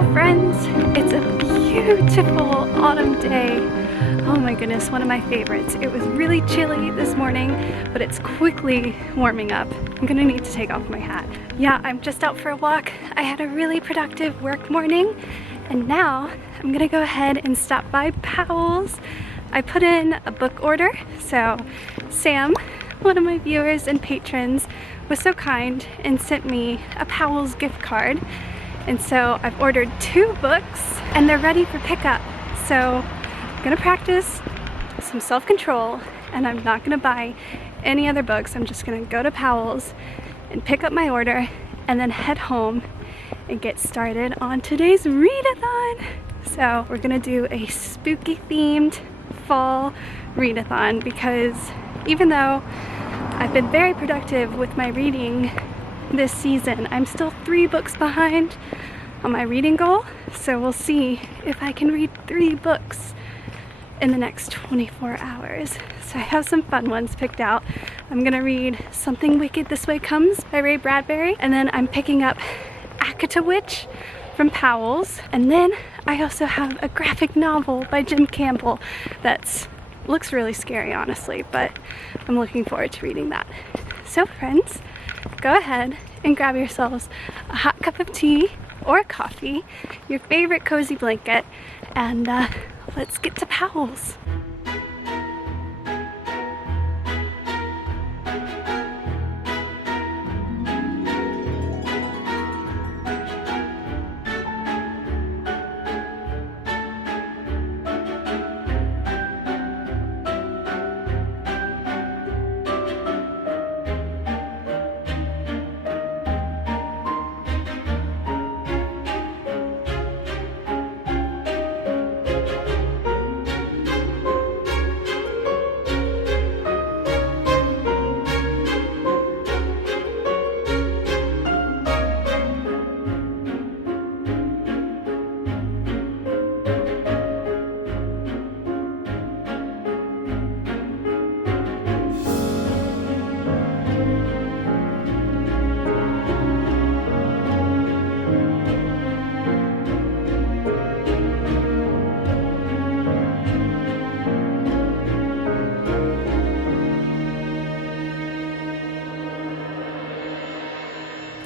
Hello friends, it's a beautiful autumn day. Oh my goodness, one of my favorites. It was really chilly this morning, but it's quickly warming up. I'm gonna need to take off my hat. Yeah, I'm just out for a walk. I had a really productive work morning, and now I'm gonna go ahead and stop by Powell's. I put in a book order, so Sam, one of my viewers and patrons, was so kind and sent me a Powell's gift card. And so I've ordered 2 books and they're ready for pickup. So I'm gonna practice some self-control and I'm not gonna buy any other books. I'm just gonna go to Powell's and pick up my order and then head home and get started on today's readathon. So we're gonna do a spooky themed fall readathon because even though I've been very productive with my reading this season, I'm still 3 books behind on my reading goal. So we'll see if I can read 3 books in the next 24 hours. So I have some fun ones picked out. I'm gonna read Something Wicked This Way Comes by Bradbury, and then I'm picking up Akata Witch from Powell's, and then I also have a graphic novel by Campbell that's looks really scary, honestly, but I'm looking forward to reading that. So friends, go ahead and grab yourselves a hot cup of tea or coffee, your favorite cozy blanket, and let's get to Powell's.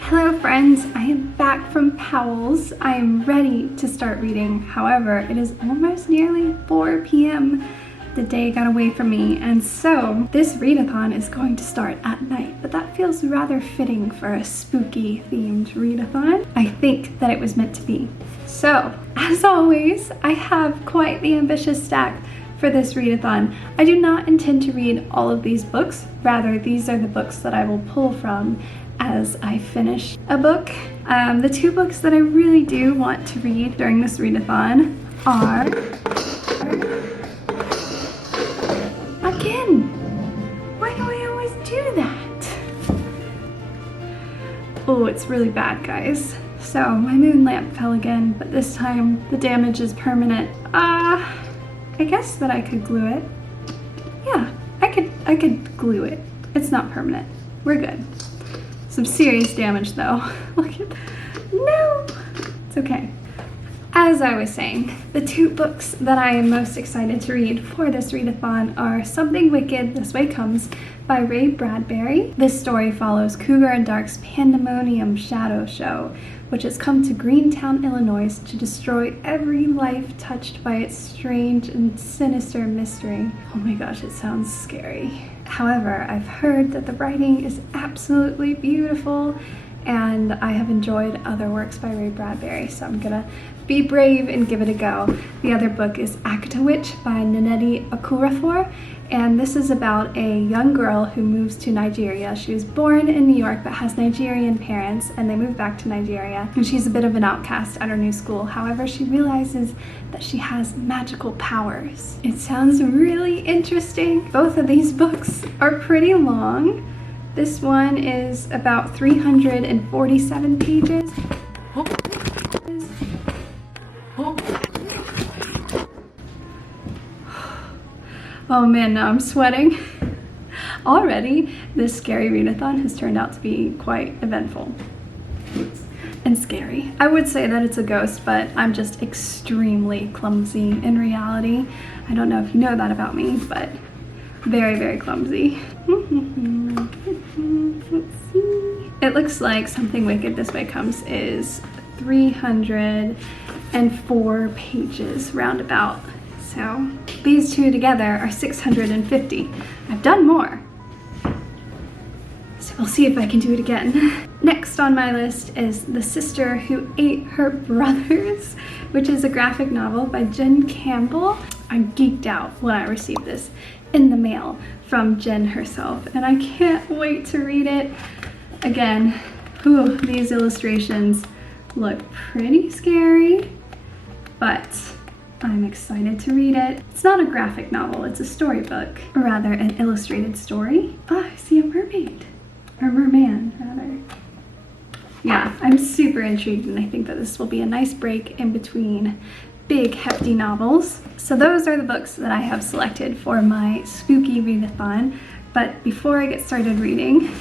Hello friends, I am back from Powell's. I am ready to start reading. However, it is almost nearly 4 p.m. The day got away from me, and so this readathon is going to start at night, but that feels rather fitting for a spooky themed readathon. I think that it was meant to be. So, as always, I have quite the ambitious stack for this readathon. I do not intend to read all of these books. Rather, these are the books that I will pull from as I finish a book. The 2 books that I really do want to read during this readathon are... Again! Why do I always do that? Oh, it's really bad, guys. So, my moon lamp fell again, but this time the damage is permanent. I guess that I could glue it. Yeah, I could glue it. It's not permanent. We're good. Some serious damage though. Look at that. No! It's okay. As I was saying, the 2 books that I am most excited to read for this readathon are Something Wicked This Way Comes by Bradbury. This story follows Cougar and Dark's Pandemonium Shadow Show, which has come to Greentown, Illinois to destroy every life touched by its strange and sinister mystery. Oh my gosh, it sounds scary. However, I've heard that the writing is absolutely beautiful, and I have enjoyed other works by Bradbury, so I'm gonna be brave and give it a go. The other book is Akata Witch by Nnedi Okorafor, and this is about a young girl who moves to Nigeria. She was born in New York but has Nigerian parents, and they moved back to Nigeria, and she's a bit of an outcast at her new school. However, she realizes that she has magical powers. It sounds really interesting. Both of these books are pretty long. This one is about 347 pages. Oh man, now I'm sweating. Already, this scary readathon has turned out to be quite eventful. and scary. I would say that it's a ghost, but I'm just extremely clumsy in reality. I don't know if you know that about me, but very, very clumsy. Let's see. It looks like Something Wicked This Way Comes is 304 pages roundabout. So these two together are 650. I've done more. So we'll see if I can do it again. Next on my list is The Sister Who Ate Her Brothers, which is a graphic novel by Jen Campbell. I geeked out when I received this in the mail from Jen herself, and I can't wait to read it. Again, ooh, these illustrations look pretty scary, but I'm excited to read it. It's not a graphic novel, it's a storybook, or rather an illustrated story. Oh, I see a mermaid, or merman rather. Yeah, I'm super intrigued, and I think that this will be a nice break in between big hefty novels. So those are the books that I have selected for my spooky readathon. But before I get started reading,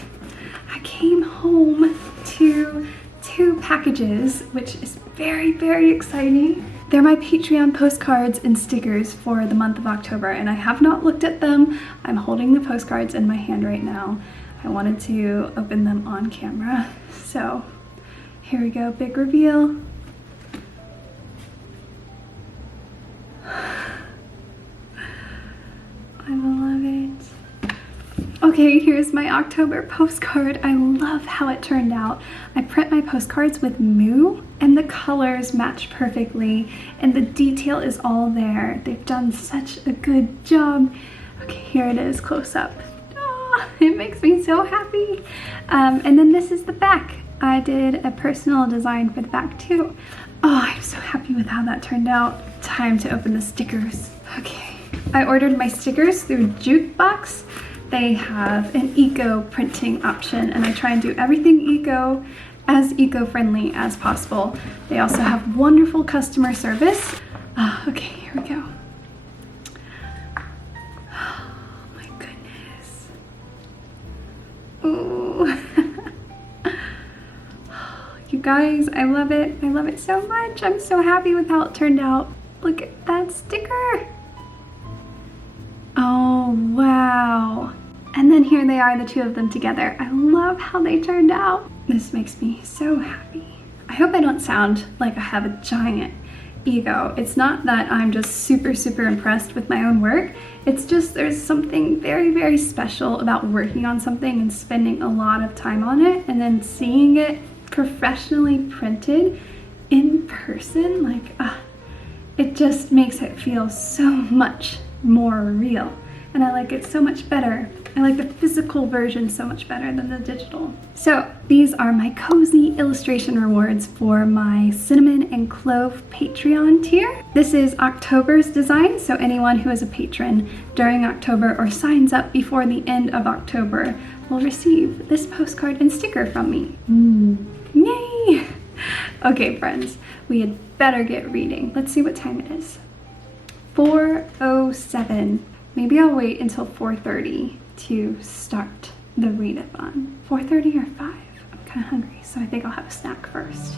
I came home to 2 packages, which is very, very exciting. They're my Patreon postcards and stickers for the month of October, and I have not looked at them. I'm holding the postcards in my hand right now. I wanted to open them on camera. So here we go, big reveal. I love it. Okay, here's my October postcard. I love how it turned out. I print my postcards with Moo, and the colors match perfectly, and the detail is all there. They've done such a good job. Okay, here it is, close up. Oh, it makes me so happy. And then this is the back. I did a personal design for the back too. Oh, I'm so happy with how that turned out. Time to open the stickers. Okay. I ordered my stickers through Jukebox. They have an eco printing option, and I try and do everything as eco-friendly as possible. They also have wonderful customer service. Okay, here we go. Oh my goodness. Ooh. You guys, I love it. I love it so much. I'm so happy with how it turned out. Look at that sticker. Oh, wow. And then here they are, the 2 of them together. I love how they turned out. This makes me so happy. I hope I don't sound like I have a giant ego. It's not that I'm just super, super impressed with my own work. It's just there's something very, very special about working on something and spending a lot of time on it, and then seeing it professionally printed in person. Like, it just makes it feel so much more real, and I like it so much better. I like the physical version so much better than the digital. So these are my cozy illustration rewards for my cinnamon and clove Patreon tier. This is October's design, so anyone who is a patron during October or signs up before the end of October will receive this postcard and sticker from me. Yay! Okay, friends, we had better get reading. Let's see what time it is. 4:07. Maybe I'll wait until 4:30 to start the readathon. 4:30 or 5? I'm kind of hungry, so I think I'll have a snack first.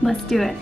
Let's do it.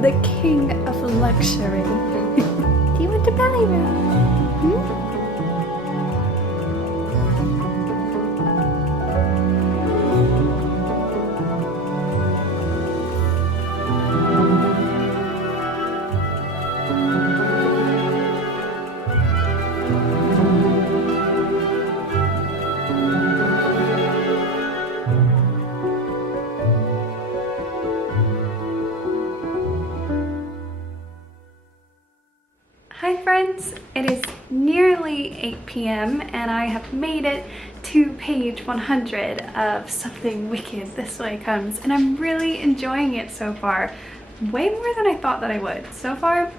The king of luxury. Do you want a belly rub? It is nearly 8 p.m. and I have made it to page 100 of Something Wicked This Way Comes, and I'm really enjoying it so far. Way more than I thought that I would. So far,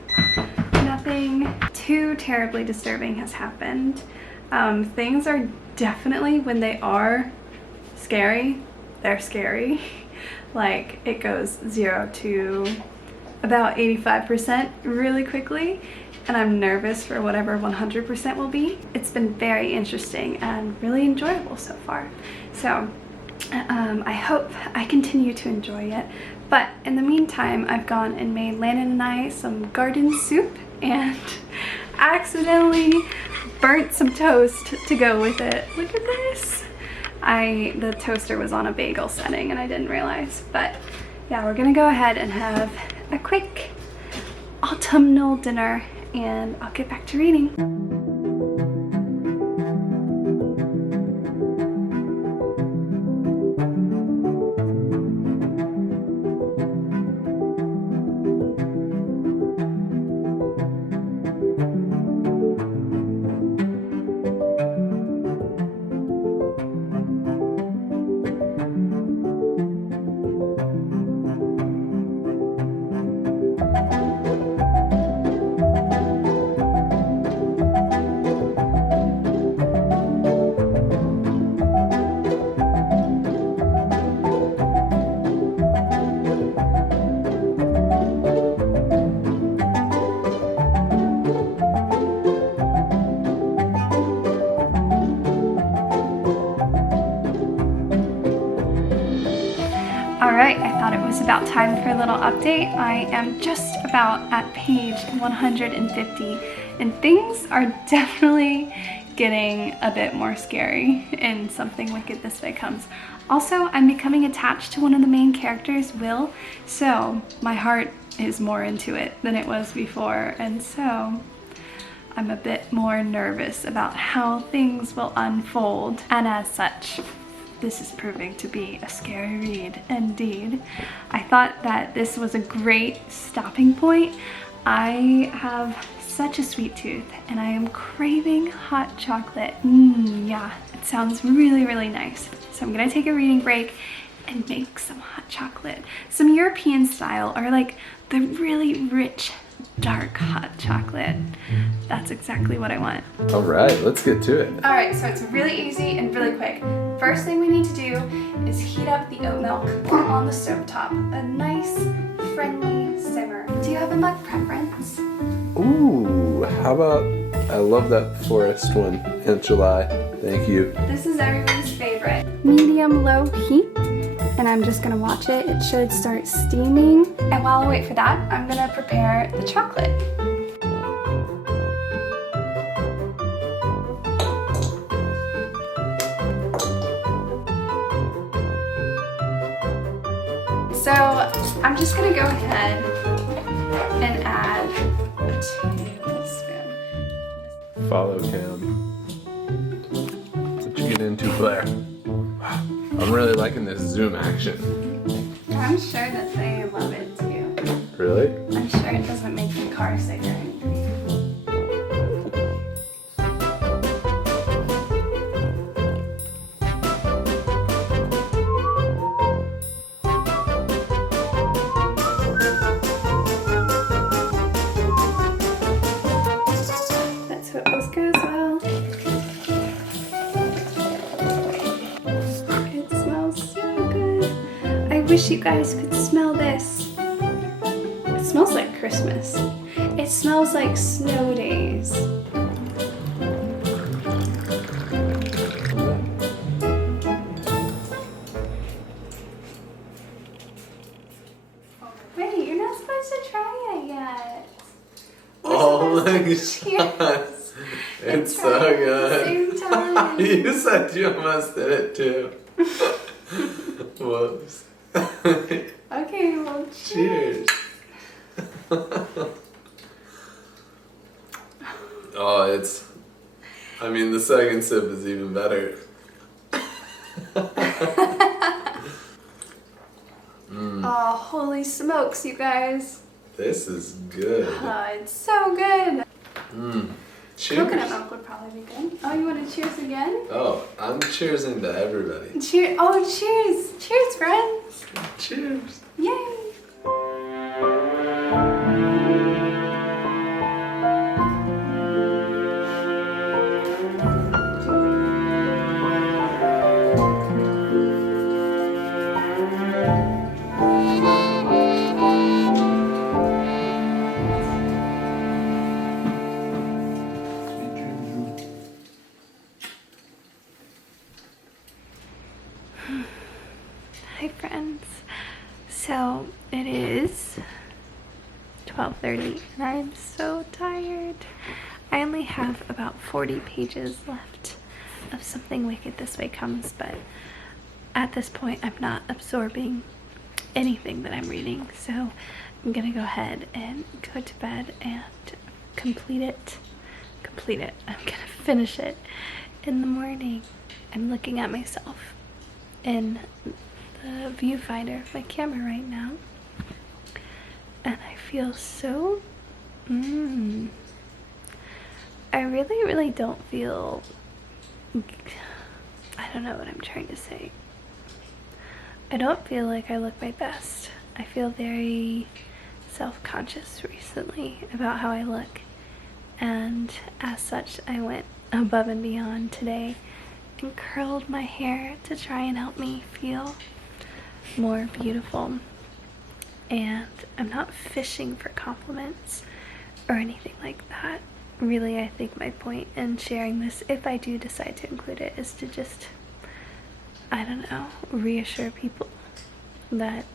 nothing too terribly disturbing has happened. Things are definitely, when they are scary, they're scary. Like, it goes 0 to about 85% really quickly, and I'm nervous for whatever 100% will be. It's been very interesting and really enjoyable so far. So I hope I continue to enjoy it. But in the meantime, I've gone and made Landon and I some garden soup and accidentally burnt some toast to go with it. Look at this. The toaster was on a bagel setting and I didn't realize. But yeah, we're gonna go ahead and have a quick autumnal dinner and I'll get back to reading. Alright, I thought it was about time for a little update. I am just about at page 150 and things are definitely getting a bit more scary in Something Wicked This Way Comes. Also, I'm becoming attached to one of the main characters, Will, so my heart is more into it than it was before, and so I'm a bit more nervous about how things will unfold, and as such, this is proving to be a scary read indeed. I thought that this was a great stopping point. I have such a sweet tooth and I am craving hot chocolate. Yeah, it sounds really, really nice. So I'm gonna take a reading break and make some hot chocolate. Some European style, or like the really rich, dark hot chocolate. That's exactly what I want. All right, let's get to it. All right, so it's really easy and really quick. First thing we need to do is heat up the oat milk on the stovetop. A nice, friendly simmer. Do you have a mug preference? Ooh, how about, I love that forest one in July. Thank you. This is everyone's favorite. Medium-low heat, and I'm just gonna watch it. It should start steaming. And while I wait for that, I'm gonna prepare the chocolate. So I'm just gonna go ahead and add a tablespoon. Follow Cam. What you get into, Blair? I'm really liking this zoom action. I'm sure that they love it too. Really? I'm sure it doesn't make the car sick or anything. I wish you guys could smell this. It smells like Christmas. It smells like snow days. Wait, you're not supposed to try it yet. Oh my gosh. It's so good. Same time. You said you almost did it too. Whoops. Okay, well, cheers. Oh, I mean, the second sip is even better. Oh, holy smokes, you guys. This is good. It's so good. Cheers. Coconut milk would probably be good. Oh, you want to cheers again? Oh, I'm cheersing to everybody. Cheers! Oh, cheers! Cheers, friends! Cheers. Yay! Hi friends. So it is 12:30 and I'm so tired. I only have about 40 pages left of Something Wicked This Way Comes, but at this point I'm not absorbing anything that I'm reading, so I'm gonna go ahead and go to bed and complete it. I'm gonna finish it in the morning. I'm looking at myself in the viewfinder of my camera right now, and I feel so I really don't feel, I don't know what I'm trying to say. I don't feel like I look my best. I feel very self-conscious recently about how I look, and as such I went above and beyond today and curled my hair to try and help me feel more beautiful. And I'm not fishing for compliments or anything like that. Really, I think my point in sharing this, if I do decide to include it, is to just, I don't know, reassure people that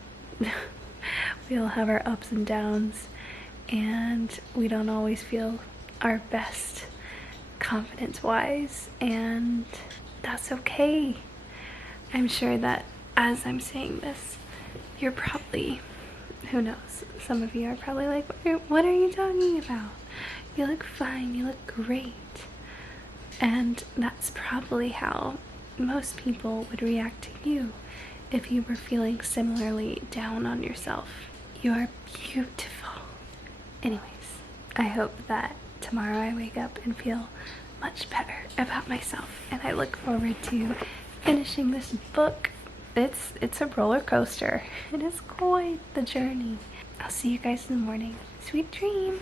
we all have our ups and downs and we don't always feel our best confidence-wise, and that's okay. I'm sure that as I'm saying this, you're probably, who knows, some of you are probably like, what are you talking about? You look fine, you look great. And that's probably how most people would react to you if you were feeling similarly down on yourself. You are beautiful. Anyways, I hope that tomorrow I wake up and feel much better about myself, and I look forward to finishing this book. It's a roller coaster. It is quite the journey. I'll see you guys in the morning. Sweet dreams.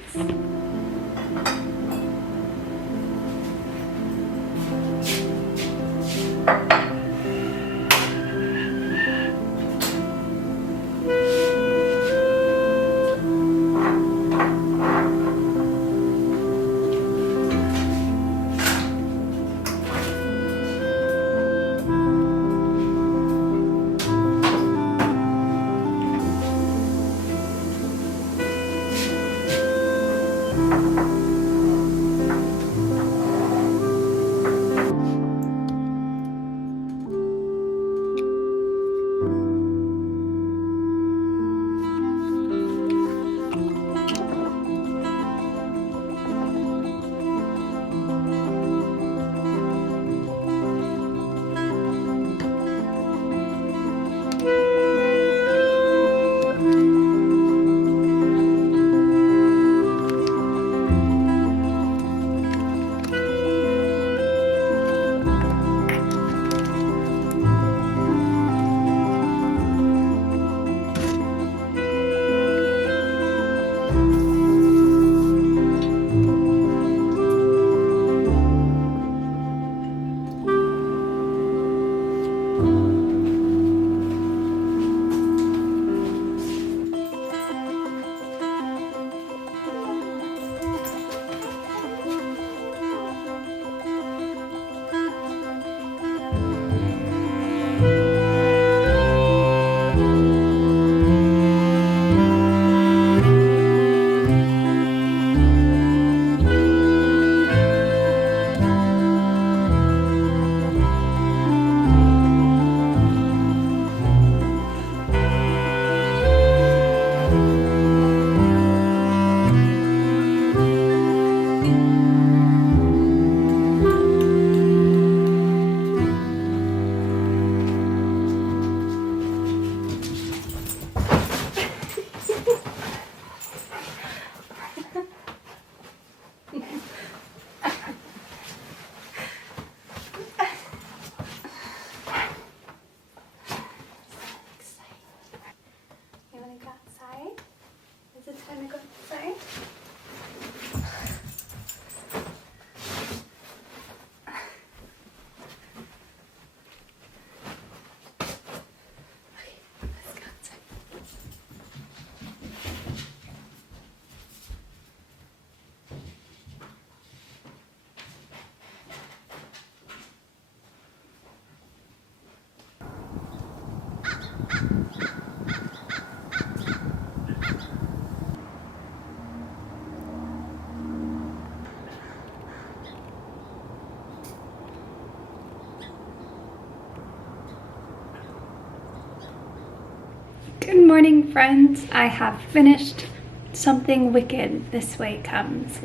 Good morning, friends. I have finished Something Wicked This Way Comes,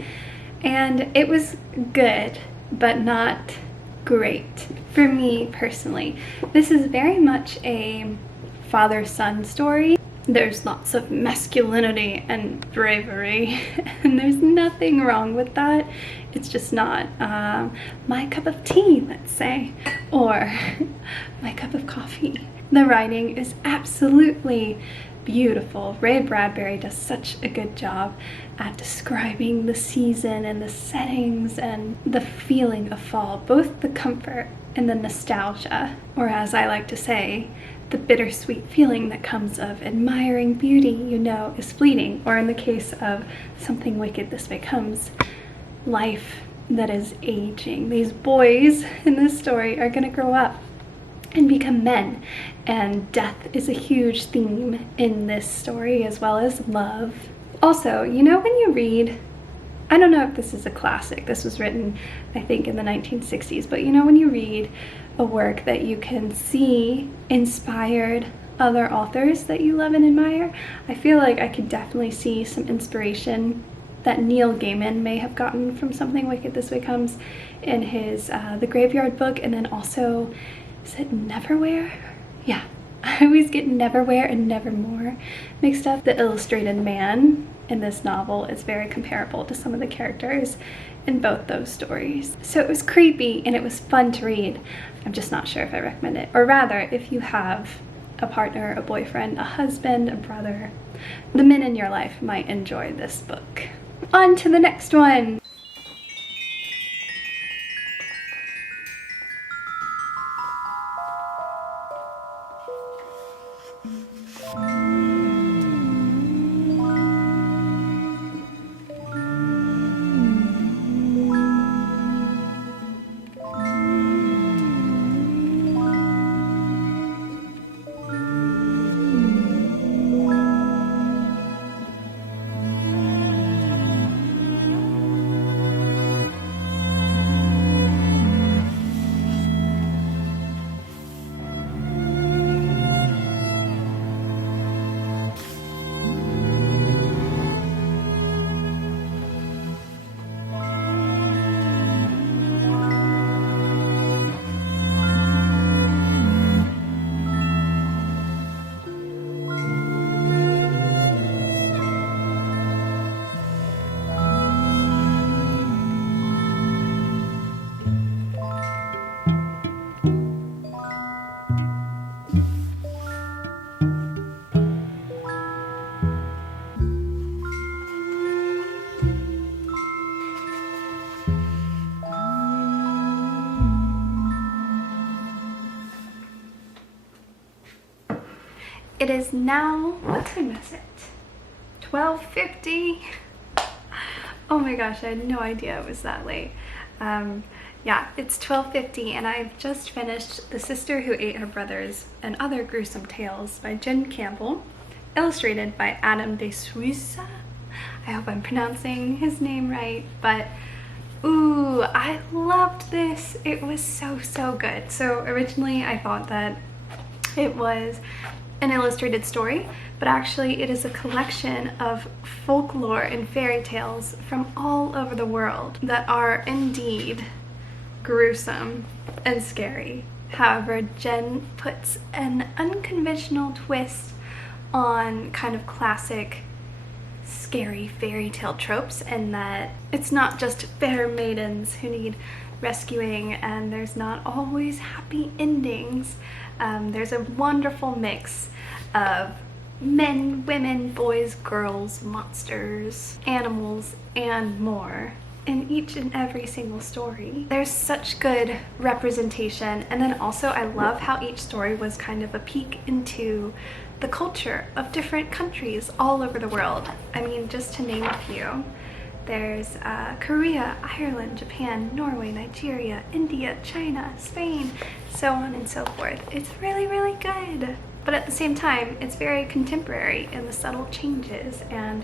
and it was good, but not great for me personally. This is very much a father-son story. There's lots of masculinity and bravery, and there's nothing wrong with that. It's just not my cup of tea, let's say, or my cup of coffee. The writing is absolutely beautiful. Bradbury does such a good job at describing the season and the settings and the feeling of fall, both the comfort and the nostalgia, or as I like to say, the bittersweet feeling that comes of admiring beauty you know is fleeting, or in the case of Something Wicked This Way Comes, life that is aging. These boys in this story are going to grow up and become men, and death is a huge theme in this story, as well as love. Also, you know, when you read, I don't know if this is a classic, this was written I think in the 1960s, but you know, when you read a work that you can see inspired other authors that you love and admire, I feel like I could definitely see some inspiration that Neil Gaiman may have gotten from Something Wicked This Way Comes in his The Graveyard book, and then also, is it Neverwhere? Yeah, I always get Neverwhere and Nevermore mixed up. The illustrated man in this novel is very comparable to some of the characters in both those stories. So it was creepy and it was fun to read. I'm just not sure if I recommend it. Or rather, if you have a partner, a boyfriend, a husband, a brother, the men in your life might enjoy this book. On to the next one. It is now, what time is it? 12:50. Oh my gosh, I had no idea it was that late. Yeah, it's 12:50 and I've just finished The Sister Who Ate Her Brothers and Other Gruesome Tales by Campbell, illustrated by Adam de Souza. I hope I'm pronouncing his name right, but ooh, I loved this. It was so good. So originally I thought that it was an illustrated story, but actually it is a collection of folklore and fairy tales from all over the world that are indeed gruesome and scary. However, Jen puts an unconventional twist on kind of classic scary fairy tale tropes, and that it's not just fair maidens who need rescuing and there's not always happy endings. There's a wonderful mix of men, women, boys, girls, monsters, animals, and more in each and every single story. There's such good representation, and then also I love how each story was kind of a peek into the culture of different countries all over the world. I mean, just to name a few. There's Korea, Ireland, Japan, Norway, Nigeria, India, China, Spain, so on and so forth. It's really good. But at the same time, it's very contemporary in the subtle changes, and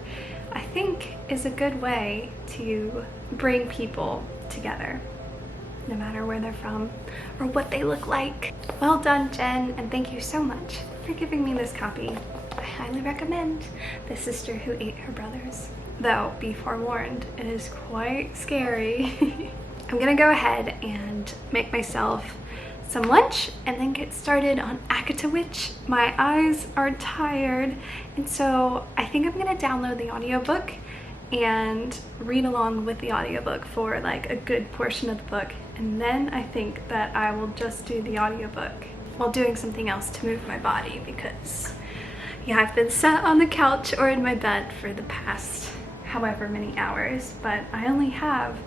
I think is a good way to bring people together, no matter where they're from or what they look like. Well done, Jen, and thank you so much for giving me this copy. I highly recommend The Sister Who Ate Her Brothers. Though, be forewarned, it is quite scary. I'm gonna go ahead and make myself some lunch and then get started on Akata Witch. My eyes are tired, and so I think I'm gonna download the audiobook and read along with the audiobook for like a good portion of the book, and then I think that I will just do the audiobook while doing something else to move my body, because yeah, I've been sat on the couch or in my bed for the past however many hours, but I only have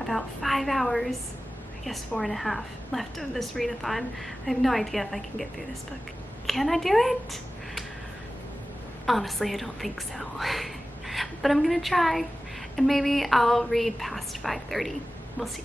about 5 hours, I guess 4.5 left of this readathon. I have no idea if I can get through this book. Can I do it? Honestly, I don't think so. But I'm gonna try, and maybe I'll read past 5:30. We'll see.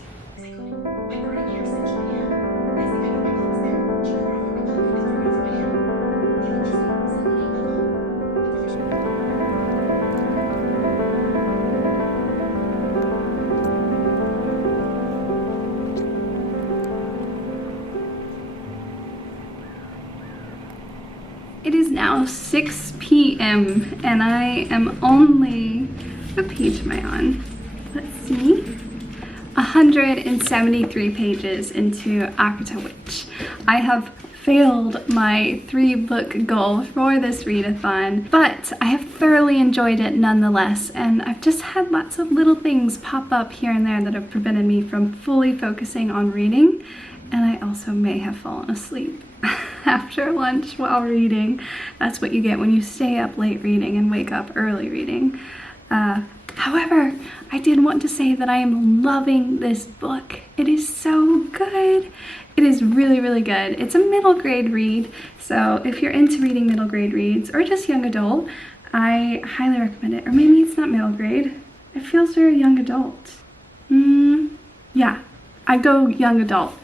It is now 6 p.m. and I am only, what page am I on? Let's see. 173 pages into Akata Witch. I have failed my 3-book goal for this readathon, but I have thoroughly enjoyed it nonetheless, and I've just had lots of little things pop up here and there that have prevented me from fully focusing on reading, and I also may have fallen asleep after lunch while reading. That's what you get when you stay up late reading and wake up early reading. However, I did want to say that I am loving this book. It is so good. It is really, really good. It's a middle grade read, so if you're into reading middle grade reads or just young adult, I highly recommend it. Or maybe it's not middle grade. It feels very young adult. Yeah, I go young adult.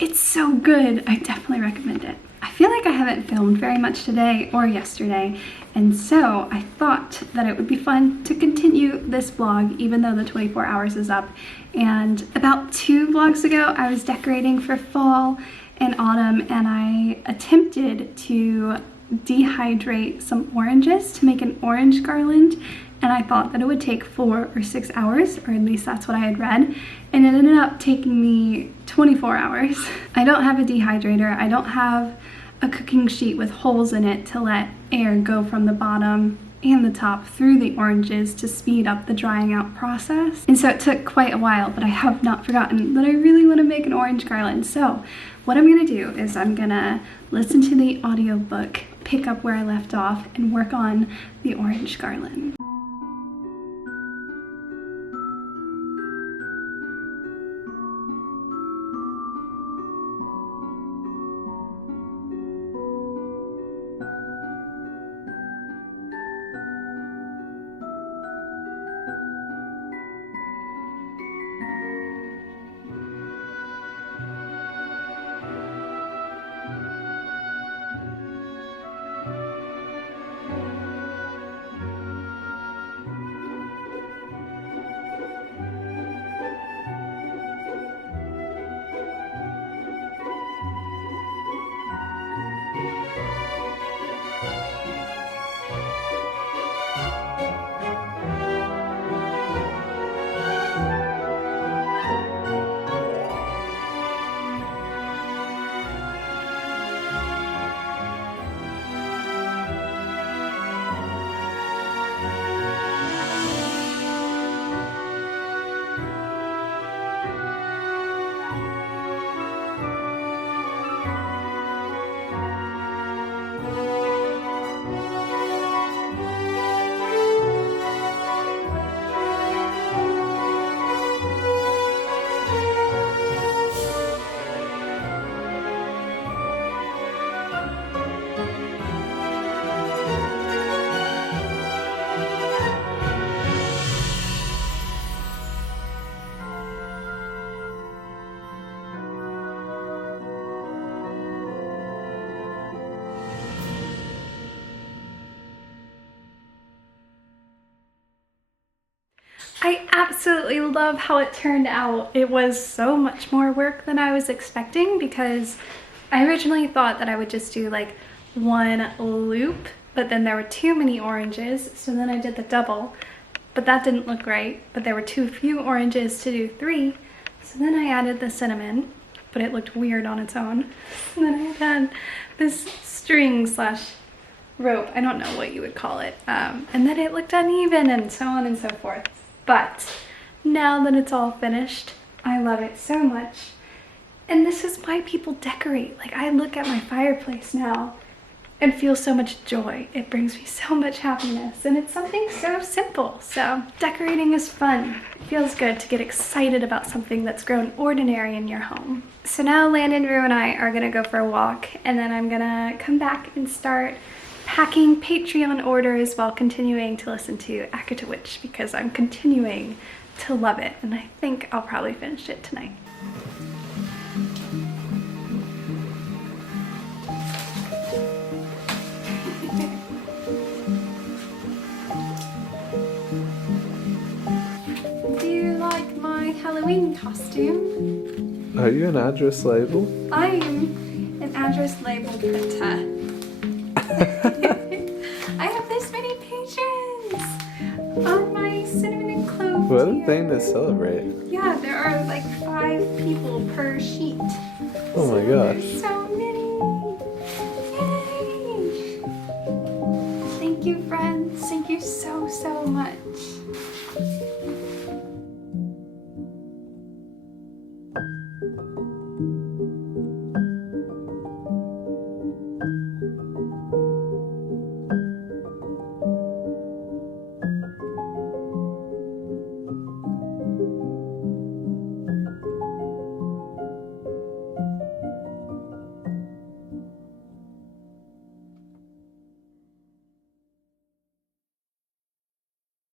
It's so good. I definitely recommend it. I feel like I haven't filmed very much today or yesterday, and so I thought that it would be fun to continue this vlog even though the 24 hours is up. And about 2 vlogs ago, I was decorating for fall and autumn, and I attempted to dehydrate some oranges to make an orange garland, and I thought that it would take 4 or 6 hours, or at least that's what I had read, and it ended up taking me 24 hours. I don't have a dehydrator. I don't have a cooking sheet with holes in it to let air go from the bottom and the top through the oranges to speed up the drying out process. And so it took quite a while, but I have not forgotten that I really want to make an orange garland. So what I'm gonna do is I'm gonna listen to the audiobook, pick up where I left off, and work on the orange garland. I absolutely love how it turned out. It was so much more work than I was expecting, because I originally thought that I would just do like one loop, but then there were too many oranges, so then I did the double, but that didn't look right. But there were too few oranges to do 3, so then I added the cinnamon, but it looked weird on its own. And then I had this string slash rope, I don't know what you would call it, and then it looked uneven and so on and so forth. But now that it's all finished, I love it so much. And this is why people decorate. Like, I look at my fireplace now and feel so much joy. It brings me so much happiness, and it's something so simple. So decorating is fun. It feels good to get excited about something that's grown ordinary in your home. So now Landon, Rue, and I are gonna go for a walk, and then I'm gonna come back and start packing Patreon orders while continuing to listen to Akata Witch, because I'm continuing to love it, and I think I'll probably finish it tonight. Do you like my Halloween costume? Are you an address label? I am an address label printer. I have this many patrons on my cinnamon and clove What a tier. thing to celebrate. Yeah, there are like 5 people per sheet. Oh my gosh. There's so many. Yay! Thank you, friends. Thank you so, so much.